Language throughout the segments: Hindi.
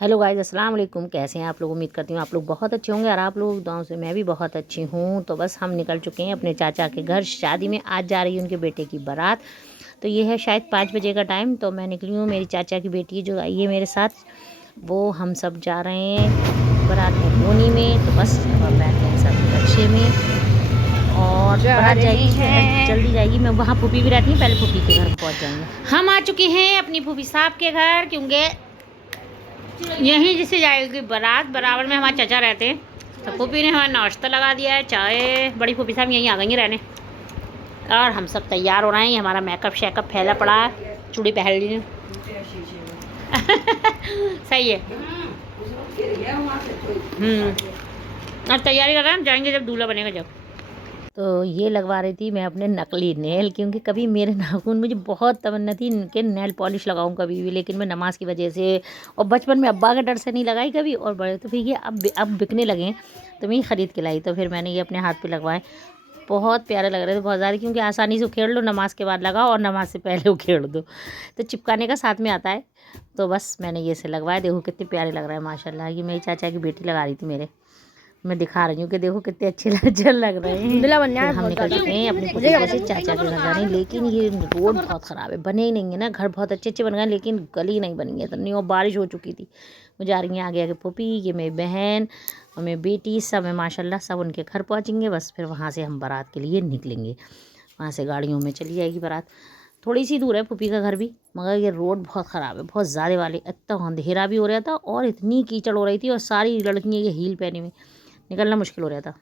हेलो गाइस, अस्सलाम वालेकुम। कैसे हैं आप लोग? उम्मीद करती हूँ आप लोग बहुत अच्छे होंगे और आप लोग दुआओं से मैं भी बहुत अच्छी हूँ। तो बस हम निकल चुके हैं अपने चाचा के घर शादी में। आज जा रही है उनके बेटे की बारात। तो ये है शायद 5 बजे का टाइम। तो मैं निकली हूँ, मेरी चाचा की बेटी जो आई है मेरे साथ, वो हम सब जा रहे हैं बारात की कोनी में। तो बस हम बैठे हैं सब रिक्शे में और बारात जाएगी जल्दी जाएगी। मैं वहाँ फूफी भी रहती हूँ, पहले फूफी के घर पहुँच जाएंगे। हम आ चुके हैं अपनी फूफी साहब के घर, क्योंकि यहीं जिससे जाएगी बारात, बराबर में हमारे चाचा रहते हैं। तो फूफी ने हमारा नाश्ता लगा दिया है, चाय। बड़ी फूफी साहब यहीं आ गई रहने और हम सब तैयार हो रहे हैं। हमारा मेकअप शेकअप फैला पड़ा है, चूड़ी पहन ली। सही है। और तैयारी कर रहे हैं, हम जाएंगे जब दूल्हा बनेगा जब। तो ये लगवा रही थी मैं अपने नकली नेल, क्योंकि कभी मेरे नाखून, मुझे बहुत तमन्ना थी कि नेल पॉलिश लगाऊं कभी भी, लेकिन मैं नमाज की वजह से और बचपन में अब्बा के डर से नहीं लगाई कभी। और बड़े तो फिर ये अब बिकने लगे हैं तो मैं ख़रीद के लाई। तो फिर मैंने ये अपने हाथ पे लगवाए। बहुत प्यारे लग रहे थे, बहुत ज़्यादा, क्योंकि आसानी से उखेड़ लो, नमाज के बाद लगाओ और नमाज से पहले उखेड़ दो, तो चिपकाने का साथ में आता है। तो बस मैंने ये से लगवाए। देखो कितने प्यारे लग रहा है माशाल्लाह। ये मेरी चाचा की बेटी लगा रही थी मेरे। मैं दिखा रही हूँ कि देखो कितने अच्छे चल लग रहे हैं। हम निकल चुके हैं अपने से चाचा के घर जाने। लेकिन ये रोड बहुत ख़राब है, बने ही नहीं है ना। घर बहुत अच्छे अच्छे बन गए लेकिन गली नहीं बनी है इतनी, और बारिश हो चुकी थी। वो जा रही हैं आगे आगे पुपी, ये मेरी बहन और मेरी बेटी, सब है माशाल्लाह। सब उनके घर पहुँचेंगे, बस फिर वहाँ से हम बारात के लिए निकलेंगे। वहाँ से गाड़ियों में चली जाएगी बारात। थोड़ी सी दूर है पुपी का घर भी, मगर ये रोड बहुत ख़राब है, बहुत ज़्यादा वाली। इतना अंधेरा भी हो रहा था और इतनी कीचड़ हो रही थी, और सारी लड़कियाँ ये हील पहने में, निकलना मुश्किल हो रहा था।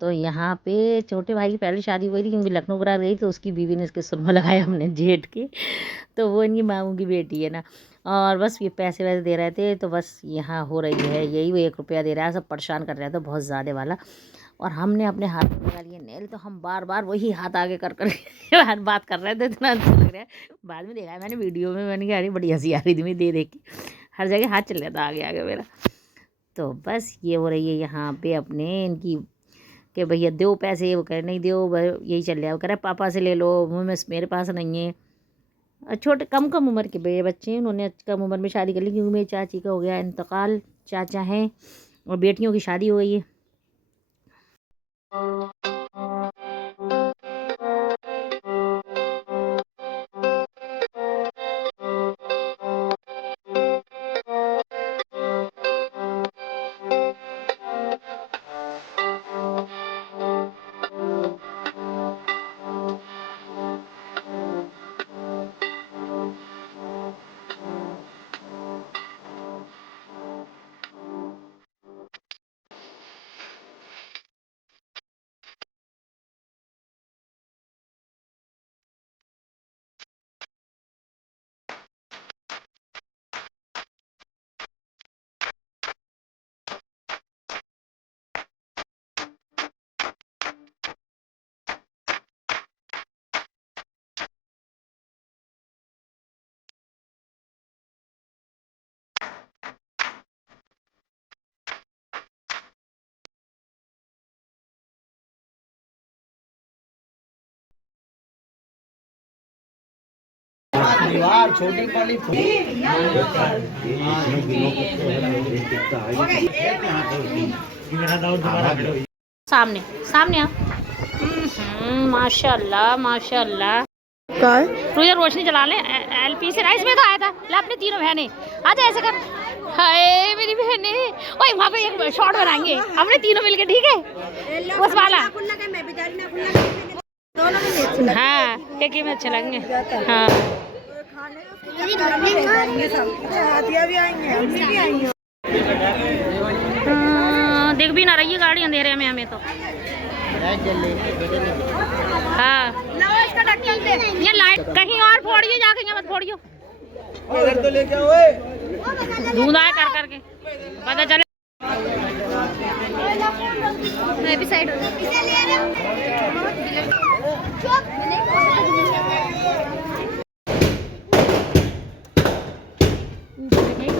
तो यहाँ पे छोटे भाई की पहले शादी हुई थी, क्योंकि लखनऊ बारात गई तो उसकी बीवी ने इसके सुरमा लगाया हमने जेठ के। तो वो इनकी मामू की बेटी है ना। और बस ये पैसे वैसे दे रहे थे, तो बस यहाँ हो रही है यही। वो 1 रुपया दे रहा है, सब परेशान कर रहा था बहुत ज़्यादा वाला। और हमने अपने हाथों में लगा लिए नेल, तो हम बार बार वही हाथ आगे कर कर बात कर रहे थे। इतना अच्छा लग रहा है। बाद में देखा है मैंने वीडियो में, मैंने कहा अरे बड़ी हंसी आ रही थी, मैं दे देख के हर जगह हाथ चल रहा था आगे आगे मेरा। तो बस ये हो रही है यहाँ पे अपने इनकी, कि भैया दो पैसे, वो कह नहीं दो, यही चल रहा है। वो कह रहा है पापा से ले लो, मेरे पास नहीं है। और छोटे कम कम उम्र के बच्चे हैं, उन्होंने कम उम्र में शादी कर ली, क्योंकि मेरी चाची का हो गया इंतकाल, चाचा हैं, और बेटियों की शादी हो गई है। वाह छोटी पड़ी सामने सामने आ। माशाल्लाह माशाल्लाह। तू ये रोशनी जला ले। एलपी से राइस में तो आया था। ले अपनी तीनों बहनें आ जा ऐसे कर। हाय मेरी बहनें। ओए वहाँ पे एक शॉट बनाएंगे अपने तीनों मिलके, ठीक है? उस वाला दोनों में नहीं अच्छे लगते। हाँ टेकी में अच्छे लगेंगे। हाँ में रह जाएंगे सब। अच्छा हाथिया भी आएंगे, अम्मी भी आएंगे। दिख भी ना रही है गाड़ी अंधेरे में हमें तो। हाँ इसका ढक्कन दे। ये लाइट कहीं और फोड़िए, जाके यहाँ मत फोड़ियो। तो लेके आओ ढूंढा है कर करके पता चले। मैं भी साइड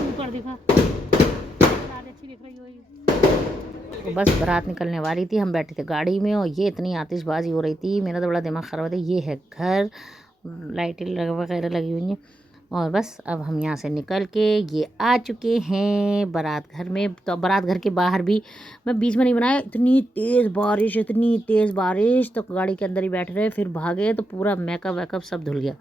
ऊपर देखा अच्छी दिख रही होगी। बस बारात निकलने वाली थी, हम बैठे थे गाड़ी में और ये इतनी आतिशबाजी हो रही थी, मेरा तो बड़ा दिमाग ख़राब था। ये है घर, लाइटें वगैरह लगी हुई हैं और बस अब हम यहाँ से निकल के ये आ चुके हैं बारात घर में। तो बारात घर के बाहर भी मैं बीच में नहीं बनाया, इतनी तेज़ बारिश तो गाड़ी के अंदर ही बैठ रहे, फिर भागे तो पूरा मेकअप वेकअप सब धुल गया।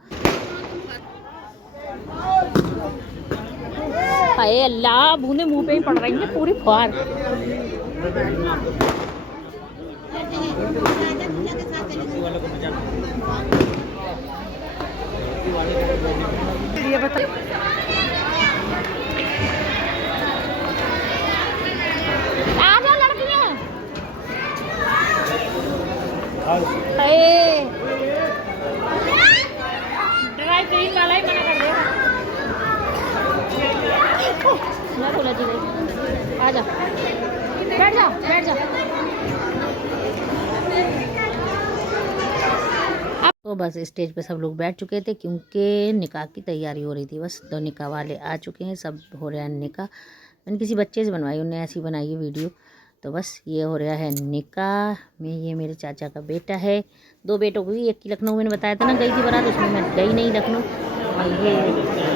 हाय अल्लाह, बूंदे मुंह पे ही पड़ रही हैं पूरी फार। ये बता आ जाओ लड़कियों। ड्राई क्लीन वाला ही मना कर देगा। आ जाओ बैठ जाओ बैठ जाओ। तो बस स्टेज पे सब लोग बैठ चुके थे क्योंकि निकाह की तैयारी हो रही थी। बस तो निकाह वाले आ चुके हैं, सब हो रहा है निकाह। मैंने किसी बच्चे से बनवाई, उन्हें ऐसी बनाई है वीडियो। तो बस ये हो रहा है निकाह में। ये मेरे चाचा का बेटा है, 2 बेटों को, एक की लखनऊ मैंने बताया था ना गई थी बारात, उसमें मैं गई नहीं लखनऊ। और ये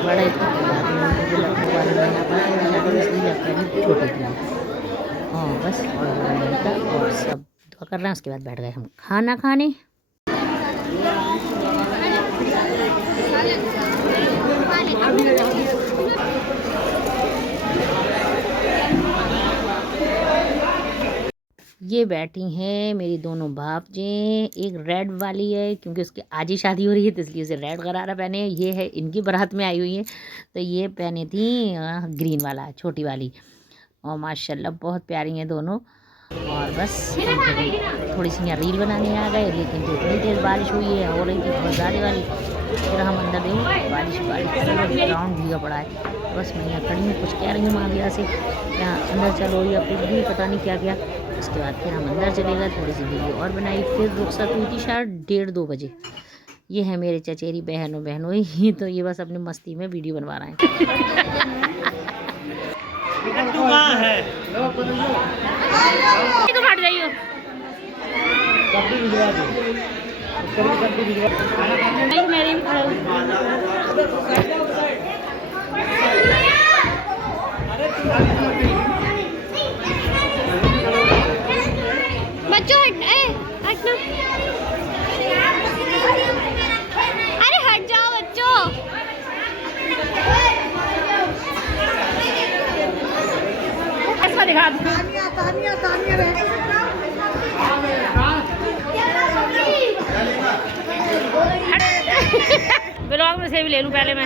बड़ा बस सब दुआ कर रहे हैं। उसके बाद बैठ गए हम खाना खाने। ये बैठी हैं मेरी दोनों भापजे। एक रेड वाली है क्योंकि उसकी आज ही शादी हो रही है तो इसलिए उसे रेड गरारा पहने। ये है इनकी बारात में आई हुई है तो ये पहने थी ग्रीन वाला छोटी वाली। और माशाल्लाह बहुत प्यारी हैं दोनों। और बस थोड़ी सी यहाँ रील बनाने आ गए, लेकिन इतनी तेज़ बारिश हुई है, हो रही थी गाड़ी वाली। फिर हम अंदर देंगे बारिश राउंड भीगा पड़ा है। बस मैं यहाँ खड़ी में कुछ कह रही हूँ गया से यहाँ अंदर चलो या कुछ भी पता नहीं क्या गया। उसके बाद फिर हम अंदर चले गए, थोड़ी सी वीडियो और बनाई। फिर रुखसत हुई थी शायद 1:30-2 बजे। ये है मेरे चचेरी बहनों ही तो ये बस अपनी मस्ती में वीडियो बनवा रहे हैं। बच्चों हटना। अरे हट जाओ बच्चों। ऐसा दिखा तानिया रहे। ब्लॉग में से भी ले लूँ पहले मैं।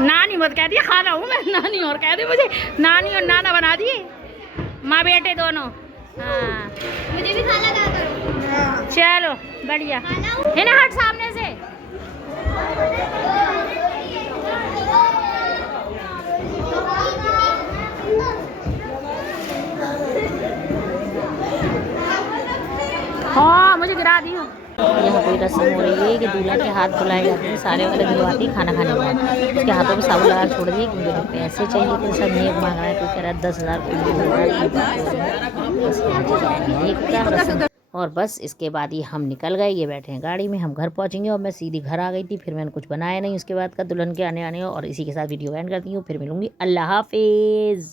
नानी मत कह दिया, खाना हूँ मैं नानी और कह दे मुझे। नानी और नाना बना दिए, माँ बेटे दोनों। हाँ मुझे भी खाना खा करो। चलो बढ़िया है ना, हट सामने से। हाँ मुझे गिरा दी। हाथ धुलाए सारे खाना खाने के बाद उसके हाथों में 7,000 छोड़ दिए। ऐसे चाहिए सब नहीं मांगा तो फिर 10,000। और बस इसके बाद ही हम निकल गए। ये बैठे हैं गाड़ी में, हम घर पहुंचेंगे। और मैं सीधी घर आ गई थी, फिर मैंने कुछ बनाया नहीं उसके बाद का दुल्हन के आने और इसी के साथ वीडियो एंड करती हूँ। फिर मिलूंगी, अल्लाह हाफिज़।